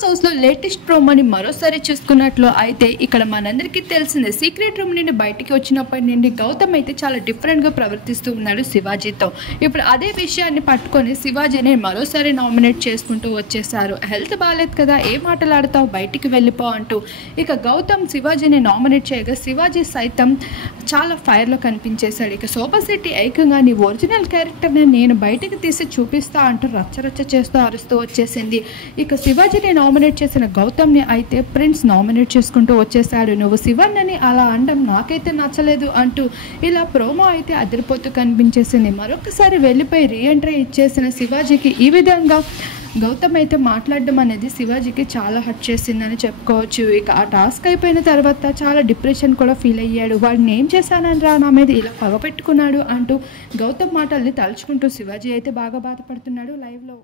Boss హౌస్లో latest ప్రోమోని మరోసారి చూసుకున్నట్లు అయితే ఇక్కడ మనందరికీ తెలిసిందే సీక్రెట్ రూమ్ నుండి బయటికి వచ్చినప్పటి నుండి గౌతమ్ అయితే చాలా డిఫరెంట్గా ప్రవర్తిస్తూ ఉన్నాడు శివాజీతో. ఇప్పుడు అదే విషయాన్ని పట్టుకొని శివాజీని మరోసారి నామినేట్ చేసుకుంటూ వచ్చేసారు. హెల్త్ బాగాలేదు కదా, ఏ మాటలాడతావు, బయటికి వెళ్ళిపో అంటూ. ఇక గౌతమ్ శివాజీని నామినేట్ చేయగా శివాజీ సైతం చాలా ఫైర్లో కనిపించేశాడు. ఇక శోభా శెట్టి ఏకంగా నీ ఒరిజినల్ క్యారెక్టర్ని నేను బయటికి తీసి చూపిస్తా అంటూ రచ్చరచ్చ చేస్తూ అరుస్తూ వచ్చేసింది. ఇక శివాజీని నామినేట్ చేసిన గౌతమ్ని అయితే ప్రిన్స్ నామినేట్ చేసుకుంటూ వచ్చేసాడు. నువ్వు శివన్నని అలా అనడం నాకైతే నచ్చలేదు అంటూ ఇలా ప్రోమో అయితే అదిరిపోతూ కనిపించేసింది. మరొకసారి వెళ్ళిపోయి రీఎంట్రీ ఇచ్చేసిన శివాజీకి ఈ విధంగా గౌతమ్ అయితే మాట్లాడడం అనేది శివాజీకి చాలా హర్ట్ చేసిందని చెప్పుకోవచ్చు. ఇక ఆ టాస్క్ అయిపోయిన తర్వాత చాలా డిప్రెషన్ కూడా ఫీల్ అయ్యాడు. వాడిని ఏం చేశానని రా నా మీద ఇలా పగపెట్టుకున్నాడు అంటూ గౌతమ్ మాటల్ని తలుచుకుంటూ శివాజీ అయితే బాగా బాధపడుతున్నాడు లైవ్లో.